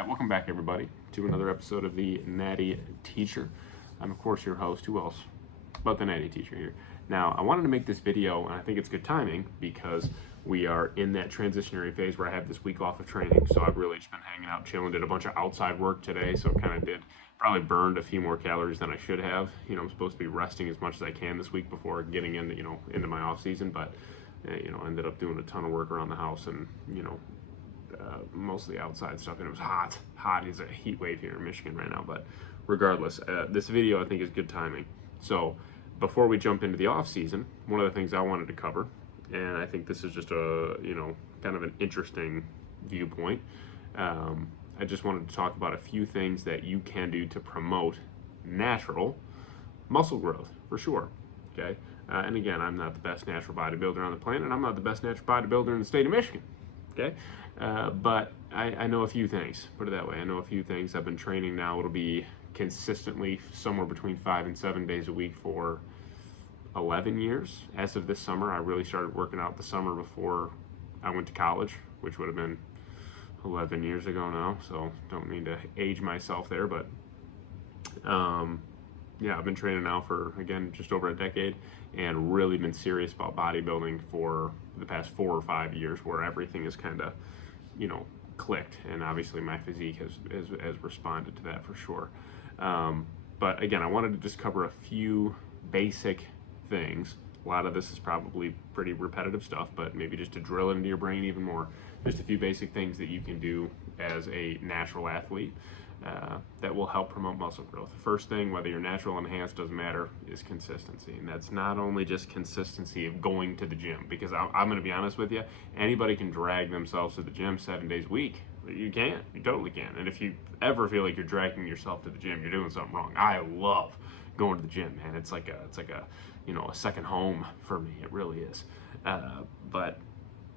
All right, welcome back, everybody, to another episode of the Natty Teacher. I'm, of course, your host. Who else but the Natty Teacher here? Now, I wanted to make this video, and I think it's good timing because we are in that transitionary phase where I have this week off of training. So I've really just been hanging out, chilling, did a bunch of outside work today. So kind of probably burned a few more calories than I should have. You know, I'm supposed to be resting as much as I can this week before getting into, into my off season, but ended up doing a ton of work around the house and, mostly outside stuff, and it was hot. It's a heat wave here in Michigan right now, but regardless, this video I think is good timing. So before we jump into the off season, one of the things I wanted to cover, and I think this is just a kind of an interesting viewpoint, I just wanted to talk about a few things that you can do to promote natural muscle growth, for sure. Okay, and again, I'm not the best natural bodybuilder on the planet. I'm not the best natural bodybuilder in the state of Michigan. Okay, but I know a few things, put it that way. I know a few things. I've been training now. It'll be consistently somewhere between 5 and 7 days a week for 11 years. As of this summer, I really started working out the summer before I went to college, which would have been 11 years ago now. So don't mean to age myself there, but yeah, I've been training now for, again, just over a decade, and really been serious about bodybuilding for the past 4 or 5 years, where everything is kind of, clicked. And obviously my physique has responded to that for sure. But again, I wanted to just cover a few basic things. A lot of this is probably pretty repetitive stuff, but maybe just to drill it into your brain even more, just a few basic things that you can do as a natural athlete that will help promote muscle growth. The first thing, whether you're natural or enhanced, doesn't matter, is consistency. And that's not only just consistency of going to the gym, because I'm going to be honest with you, anybody can drag themselves to the gym 7 days a week. You can, you totally can. And if you ever feel like you're dragging yourself to the gym, you're doing something wrong. I love going to the gym, man. It's like a second home for me. It really is. But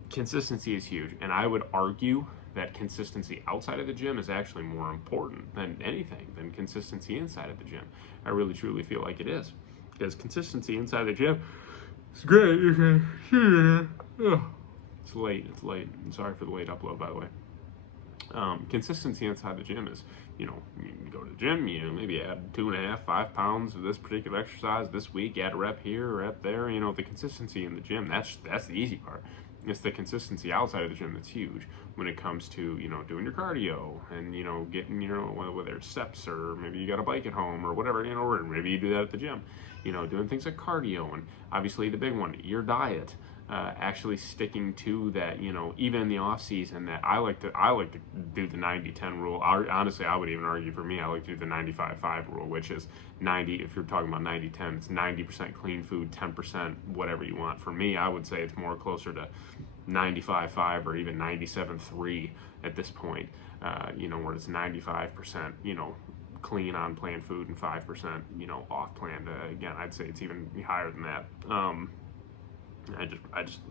consistency is huge, and I would argue that consistency outside of the gym is actually more important than anything than consistency inside of the gym. I really truly feel like it is, because consistency inside the gym is great. It's late. I'm sorry for the late upload, by the way. Consistency inside the gym is, you go to the gym, maybe add 2.5, 5 pounds of this particular exercise this week, add a rep here, a rep there. The consistency in the gym, that's the easy part. It's the consistency outside of the gym that's huge when it comes to, doing your cardio and, getting, whether it's steps, or maybe you got a bike at home or whatever, or maybe you do that at the gym, doing things like cardio, and obviously the big one, your diet. Actually sticking to that, even in the off season, that I like to do the 90-10 rule. Honestly, I would even argue, for me, I like to do the 95-5 rule, which is 90, if you're talking about 90-10, it's 90% clean food, 10% whatever you want. For me, I would say it's more closer to 95-5 or even 97-3 at this point, where it's 95%, clean on plan food and 5%, off plan. Again, I'd say it's even higher than that.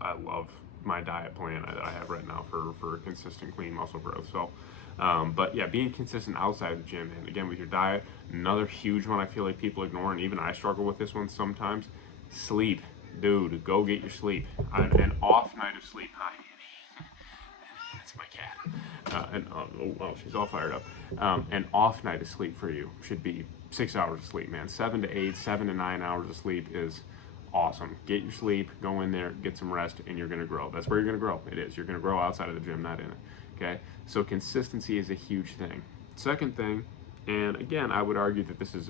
I love my diet plan that I have right now for consistent clean muscle growth. So, but yeah, being consistent outside of the gym, and again with your diet, another huge one I feel like people ignore, and even I struggle with this one sometimes. Sleep, dude, go get your sleep. An off night of sleep. Hi, Annie. That's my cat. Oh, she's all fired up. An off night of sleep for you should be 6 hours of sleep, man. 7 to 8, 7 to 9 hours of sleep is awesome. Get your sleep, go in there, get some rest, and you're going to grow. That's where you're going to grow. It is. You're going to grow outside of the gym, not in it. Okay? So consistency is a huge thing. Second thing, and again, I would argue that this is,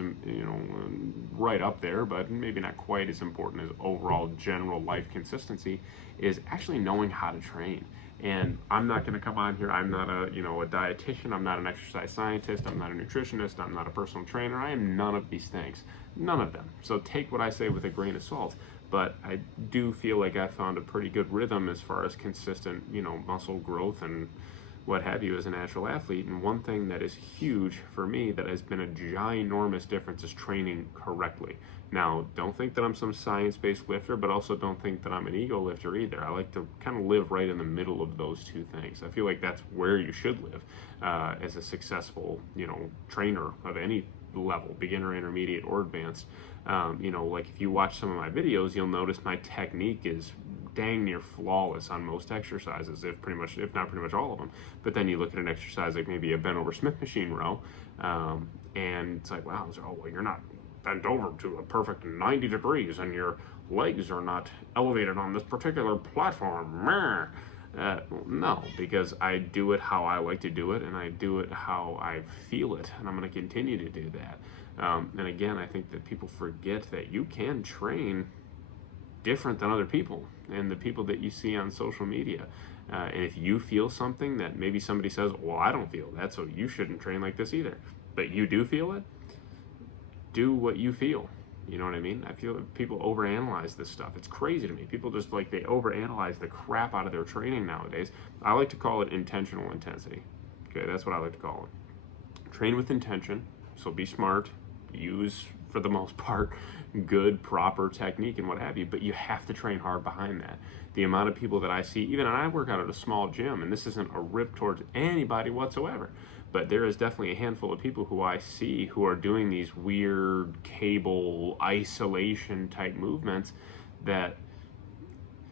right up there, but maybe not quite as important as overall general life consistency, is actually knowing how to train. And I'm not going to come on here. I'm not a dietitian. I'm not an exercise scientist. I'm not a nutritionist. I'm not a personal trainer. I am none of these things. None of them. So take what I say with a grain of salt. But I do feel like I found a pretty good rhythm as far as consistent, muscle growth and what have you as a natural athlete. And one thing that is huge for me that has been a ginormous difference is training correctly. Now, don't think that I'm some science-based lifter, but also don't think that I'm an ego lifter either. I like to kind of live right in the middle of those two things. I feel like that's where you should live as a successful, trainer of any level, beginner, intermediate, or advanced. Like if you watch some of my videos, you'll notice my technique is dang near flawless on most exercises, if not pretty much all of them. But then you look at an exercise like maybe a bent over Smith machine row, and it's like, wow, oh, well, you're not bent over to a perfect 90 degrees and your legs are not elevated on this particular platform. No, because I do it how I like to do it, and I do it how I feel it, and I'm going to continue to do that. And again, I think that people forget that you can train different than other people and the people that you see on social media. And if you feel something that maybe somebody says, well, I don't feel that, so you shouldn't train like this either, but you do feel it, do what you feel. You know what I mean? I feel that people overanalyze this stuff. It's crazy to me. People just like, they overanalyze the crap out of their training nowadays. I like to call it intentional intensity. Okay, that's what I like to call it. Train with intention, so be smart, use, for the most part, good, proper technique and what have you, but you have to train hard behind that. The amount of people that I see, even and I work out at a small gym, and this isn't a rip towards anybody whatsoever, but there is definitely a handful of people who I see who are doing these weird cable isolation type movements that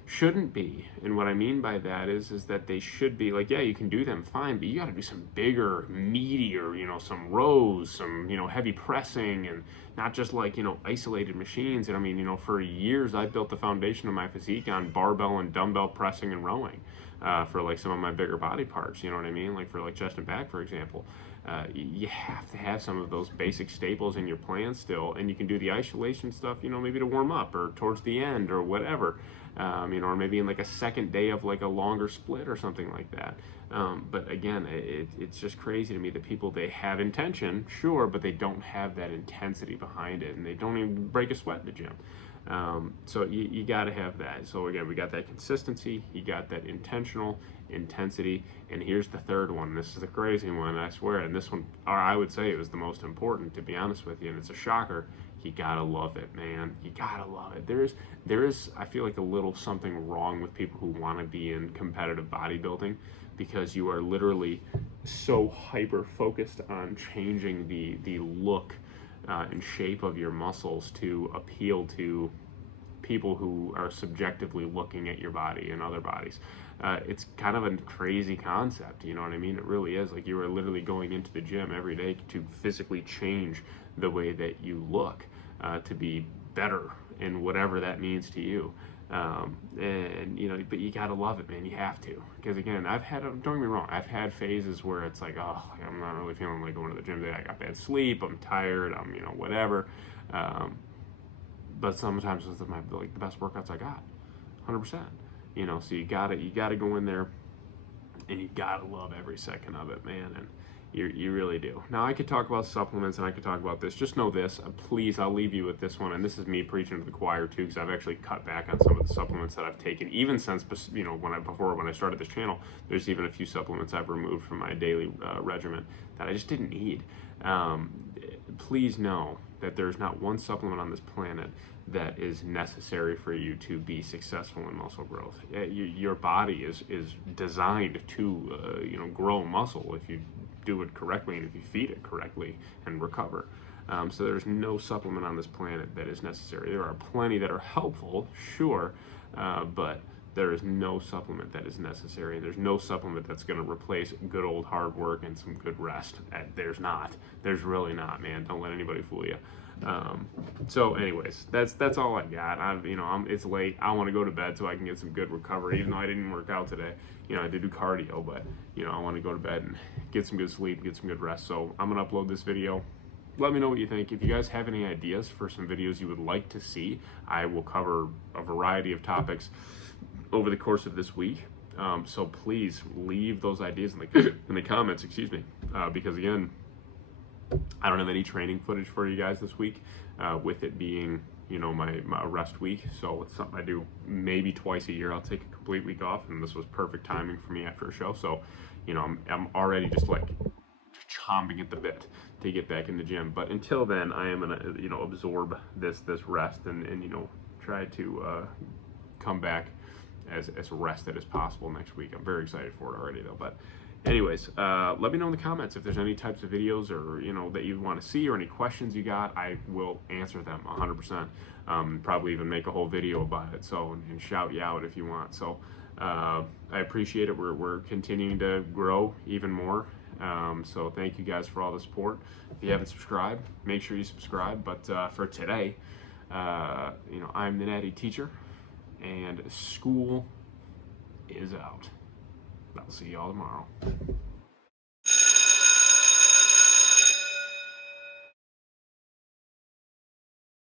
shouldn't be. And what I mean by that is that they should be like, yeah, you can do them fine, but you got to do some bigger, meatier, some rows, some, heavy pressing, and not just like, isolated machines. And I mean, for years I built the foundation of my physique on barbell and dumbbell pressing and rowing. For like some of my bigger body parts, you know what I mean? Like for like chest and back, for example. You have to have some of those basic staples in your plan still, and you can do the isolation stuff, maybe to warm up or towards the end or whatever, or maybe in like a second day of like a longer split or something like that. But again, it's just crazy to me that people, they have intention, sure, but they don't have that intensity behind it, and they don't even break a sweat in the gym. So you got to have that. So again, we got that consistency, you got that intentional intensity, and here's the third one. This is the crazy one, I swear, and this one, or I would say it was the most important, to be honest with you, and it's a shocker. You gotta love it, man. You gotta love it. There is, I feel like, a little something wrong with people who want to be in competitive bodybuilding, because you are literally so hyper focused on changing the look and shape of your muscles to appeal to people who are subjectively looking at your body and other bodies. It's kind of a crazy concept, you know what I mean? It really is. Like, you are literally going into the gym every day to physically change the way that you look, to be better in whatever that means to you. But you gotta love it, man. You have to, because again, don't get me wrong, I've had phases where it's like, oh, I'm not really feeling like going to the gym today. I got bad sleep, I'm tired, I'm whatever. But sometimes it's the best workouts I got, 100%. So you gotta go in there, and you gotta love every second of it, man. And you really do. Now, I could talk about supplements, and I could talk about this. Just know this, please, I'll leave you with this one, and this is me preaching to the choir too, because I've actually cut back on some of the supplements that I've taken, even since, when I started this channel. There's even a few supplements I've removed from my daily regimen that I just didn't need. Please know that there's not one supplement on this planet that is necessary for you to be successful in muscle growth. Your body is designed to grow muscle if you do it correctly and if you feed it correctly and recover. So there's no supplement on this planet that is necessary. There are plenty that are helpful, sure, but there is no supplement that is necessary. There's no supplement that's going to replace good old hard work and some good rest. There's not. There's really not, man. Don't let anybody fool you. So anyways, that's all I got. It's late. I want to go to bed so I can get some good recovery, even though I didn't work out today. I did do cardio, but I want to go to bed and get some good sleep, get some good rest. So I'm going to upload this video. Let me know what you think. If you guys have any ideas for some videos you would like to see, I will cover a variety of topics over the course of this week. So please leave those ideas in the comments, because again, I don't have any training footage for you guys this week, with it being, my rest week. So it's something I do maybe twice a year. I'll take a complete week off, and this was perfect timing for me after a show. So, I'm already just like chomping at the bit to get back in the gym. But until then, I am gonna, absorb this rest and try to come back as rested as possible next week. I'm very excited for it already though. But Anyways, let me know in the comments if there's any types of videos or that you want to see or any questions you got. I will answer them 100%. Probably even make a whole video about it. So and shout you out if you want. So I appreciate it. We're continuing to grow even more. So thank you guys for all the support. If you haven't subscribed, make sure you subscribe. But for today, I'm the Natty Teacher, and school is out. I'll see y'all tomorrow.